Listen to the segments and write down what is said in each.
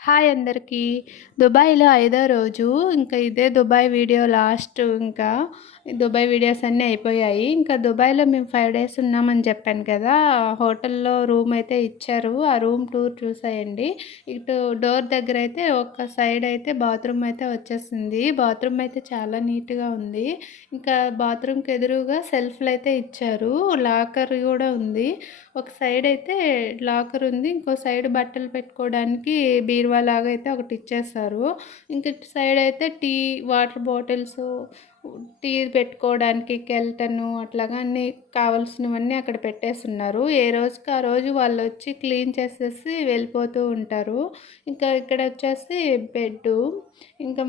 Hi అందరికీ. దుబాయ్‌లో ఐదో రోజు. ఇంకా ఇదే దుబాయ్ వీడియో లాస్ట్ ఇంకా. దుబాయ్ వీడియోస్ అన్నీ అయిపోయాయి. ఇంకా దుబాయ్‌లో మేము 5 డేస్ ఉన్నామని చెప్పాను కదా! హోటల్‌లో రూమ్ అయితే ఇచ్చారు. ఆ రూమ్ టూర్ చూసేయండి. ఇటు డోర్ దగ్గరైతే ఒక సైడ్ అయితే బాత్రూమ్ అయితే వచ్చేసింది. బాత్రూమ్ అయితే చాలా నీట్‌గా ఉంది. ఇంకా బాత్రూమ్‌కి ఎదురుగా సెల్ఫ్‌లయితే ఇచ్చారు. లాకర్ కూడా ఉంది. ఒక సైడ్ అయితే లాకర్ ఉంది. ఇంకో సైడ్ బట్టలు పెట్టుకోవడానికి బీరువా లాగా అయితే ఒకటి ఇచ్చేస్తారు. ఇంక ఇటు సైడ్ అయితే వాటర్ బాటిల్స్, టీ పెట్టుకోవడానికి కెల్టను అట్లాగా అన్నీ కావాల్సినవన్నీ అక్కడ పెట్టేసున్నారు. ఏ రోజుకి ఆ రోజు వాళ్ళొచ్చి క్లీన్ చేసేసి వెళ్ళిపోతూ ఉంటారు. ఇంకా ఇక్కడ వచ్చేసి బెడ్డు. ఇంకా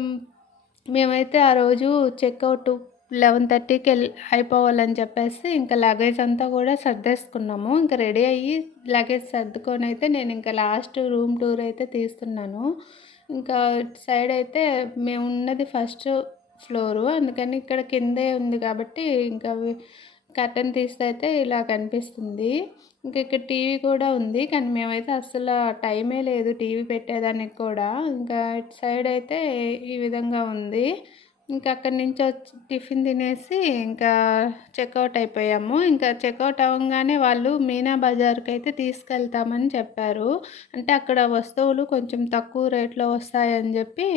మేమైతే ఆ రోజు చెక్‌ఔట్ 11:30కి అయిపోవాలని చెప్పేసి ఇంకా లగేజ్ అంతా కూడా సర్దేసుకున్నాము. ఇంకా రెడీ అయ్యి లగేజ్ సర్దుకొనైతే నేను ఇంకా లాస్ట్ రూమ్ టూర్ అయితే తీస్తున్నాను. ఇంకా ఇటు సైడ్ అయితే మేమున్నది ఫస్ట్ ఫ్లోరు. అందుకని ఇక్కడ కిందే ఉంది కాబట్టి ఇంకా కర్టెన్ తీస్తే అయితే ఇలా కనిపిస్తుంది. ఇంక ఇక్కడ టీవీ కూడా ఉంది. కానీ మేమైతే అస్సలు టైమే లేదు టీవీ పెట్టేదానికి కూడా. ఇంకా ఇటు సైడ్ అయితే ఈ విధంగా ఉంది. ఇంకా అక్కడి నుంచి వచ్చి టిఫిన్ తినేసి ఇంకా చెక్‌ఔట్ అయిపోయాము. ఇంకా చెక్‌ఔట్ అవ్వంగానే వాళ్ళు మీనా బజార్‌కైతే తీసుకెళ్తామని చెప్పారు. అంటే అక్కడ వస్తువులు కొంచెం తక్కువ రేట్‌లో వస్తాయని చెప్పి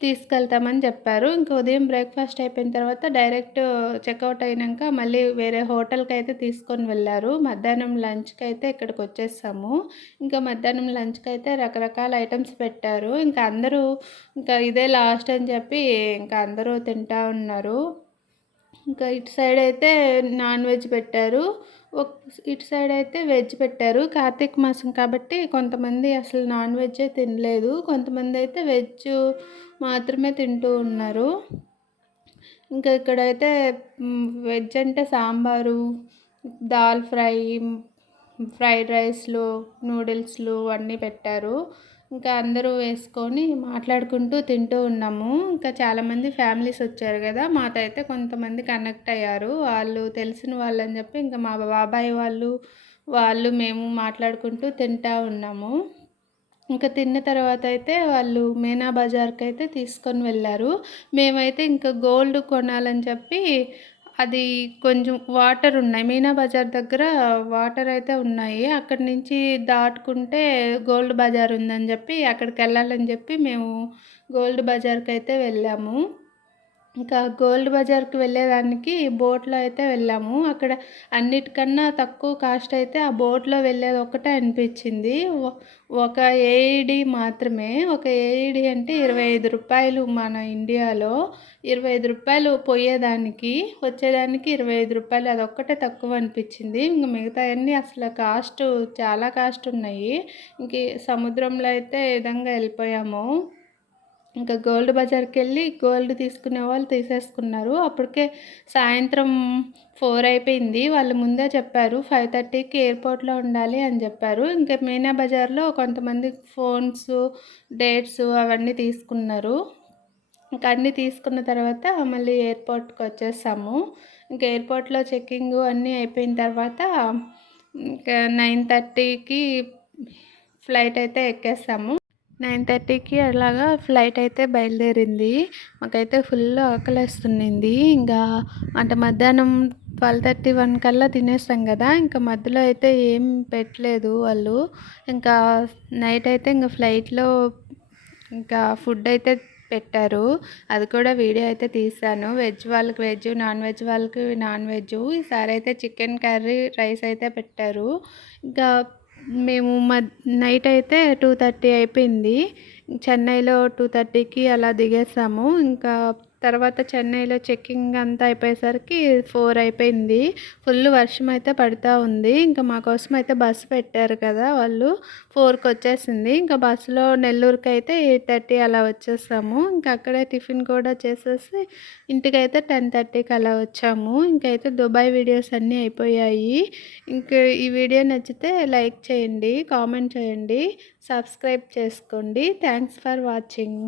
తీసుకెళ్తామని చెప్పారు. ఇంక ఉదయం బ్రేక్‌ఫాస్ట్ అయిపోయిన తర్వాత డైరెక్ట్ చెక్‌ఔట్ అయినంక మళ్ళీ వేరే హోటల్‌కైతే తీసుకొని వెళ్లారు. మధ్యాహ్నం లంచ్‌కైతే ఇక్కడికొచ్చేసాము. ఇంకా మధ్యాహ్నం లంచ్‌కైతే రకరకాల ఐటెమ్స్ పెట్టారు. ఇంకా అందరూ ఇంకా ఇదే లాస్ట్ అని చెప్పి ఇంకా అందరూ తింటా ఉన్నారు. ఇంకా ఇటు సైడ్ అయితే నాన్ వెజ్ పెట్టారు. ఒక్ ఇటు సైడ్ అయితే వెజ్ పెట్టారు. కార్తీక మాసం కాబట్టి కొంతమంది అసలు నాన్ వెజ్జే తినలేదు. కొంతమందయితే వెజ్ మాత్రమే తింటూ ఉన్నారు. ఇంకా ఇక్కడైతే వెజ్ అంటే సాంబారు, దాల్ ఫ్రై, ఫ్రైడ్ రైస్‌లు, నూడిల్స్‌లు అన్నీ పెట్టారు. ఇంకా అందరూ వేసుకొని మాట్లాడుకుంటూ తింటూ ఉన్నాము. ఇంకా చాలామంది ఫ్యామిలీస్ వచ్చారు గదా! మాతో అయితే కొంతమంది కనెక్ట్ అయ్యారు. వాళ్ళు తెలిసిన వాళ్ళని చెప్పి ఇంకా మా బాబాయ్ వాళ్ళు మేము మాట్లాడుకుంటూ తింటా ఉన్నాము. ఇంకా తిన్న తర్వాత అయితే వాళ్ళు మీనా బజార్‌కైతే తీసుకొని వెళ్లారు. మేమైతే ఇంకా గోల్డ్ కొనాలని చెప్పి అది కొంచెం వాటర్ ఉన్నాయి. మీనా బజార్ దగ్గర వాటర్ అయితే ఉన్నాయి. అక్కడి నుంచి దాటుకుంటే గోల్డ్ బజార్ ఉందని చెప్పి అక్కడికెళ్ళాలని చెప్పి మేము గోల్డ్ బజార్‌కైతే వెళ్ళాము. ఇంకా గోల్డ్ బజార్‌కి వెళ్ళేదానికి బోట్‌లో అయితే వెళ్ళాము. అక్కడ అన్నిటికన్నా తక్కువ కాస్ట్ అయితే ఆ బోట్‌లో వెళ్ళేది ఒక్కటే అనిపించింది. ఒక ఏఈడీ మాత్రమే. ఒక ఏఈడీ అంటే రూ. 25 మన ఇండియాలో. రూ. 25 పోయేదానికి, వచ్చేదానికి రూ. 25 అదొక్కటే తక్కువ అనిపించింది. ఇంక మిగతాయన్నీ అసలు చాలా కాస్ట్ ఉన్నాయి. ఇంక సముద్రంలో అయితే ఈ విధంగా వెళ్ళిపోయాము. ఇంకా గోల్డ్ బజార్‌కెళ్ళి గోల్డ్ తీసుకునే వాళ్ళు తీసేసుకున్నారు. అప్పటికే సాయంత్రం 4 అయిపోయింది. వాళ్ళు ముందే చెప్పారు 5:30కి ఎయిర్‌పోర్ట్‌లో ఉండాలి అని చెప్పారు. ఇంకా మీనా బజార్‌లో కొంతమంది ఫోన్స్, డేట్స్ అవన్నీ తీసుకున్నారు. ఇంకా అన్నీ తీసుకున్న తర్వాత మళ్ళీ ఎయిర్‌పోర్ట్‌కొచ్చేసాము. ఇంకా ఎయిర్‌పోర్ట్‌లో చెకింగు అన్నీ అయిపోయిన తర్వాత ఇంకా 9:30కి ఫ్లైట్ అయితే ఎక్కేసాము. 9:30కి అలాగా ఫ్లైట్ అయితే బయలుదేరింది. మాకైతే ఫుల్ ఆకలేస్తున్నింది. ఇంకా అంటే మధ్యాహ్నం 12:30, 1 కల్లా తినేస్తాం కదా! ఇంకా మధ్యలో అయితే ఏం పెట్టలేదు వాళ్ళు. ఇంకా నైట్ అయితే ఇంక ఫ్లైట్‌లో ఇంకా ఫుడ్ అయితే పెట్టారు. అది కూడా వీడియో అయితే తీశాను. వెజ్ వాళ్ళకి వెజ్, నాన్ వెజ్ వాళ్ళకి నాన్ వెజ్. ఈసారి అయితే చికెన్ కర్రీ, రైస్ అయితే పెట్టారు. ఇంకా మేము నైట్ అయితే 2:30 అయిపోయింది. చెన్నైలో 2:30కి అలా దిగేసాము. ఇంకా తర్వాత చెన్నైలో చెక్కింగ్ అంతా అయిపోయేసరికి 4 అయిపోయింది. ఫుల్ వర్షం అయితే పడతా ఉంది. ఇంకా మా కోసం అయితే బస్సు పెట్టారు కదా వాళ్ళు. 4కి వచ్చేసింది. ఇంకా బస్సులో నెల్లూరుకైతే 8:30 అలా వచ్చేసాము. ఇంకా అక్కడే టిఫిన్ కూడా చేసేసి ఇంటికైతే 10:30కి అలా వచ్చాము. ఇంకైతే దుబాయ్ వీడియోస్ అన్నీ అయిపోయాయి. ఇంకా ఈ వీడియో నచ్చితే లైక్ చేయండి, కామెంట్ చేయండి, సబ్స్క్రైబ్ చేసుకోండి. Thanks for watching.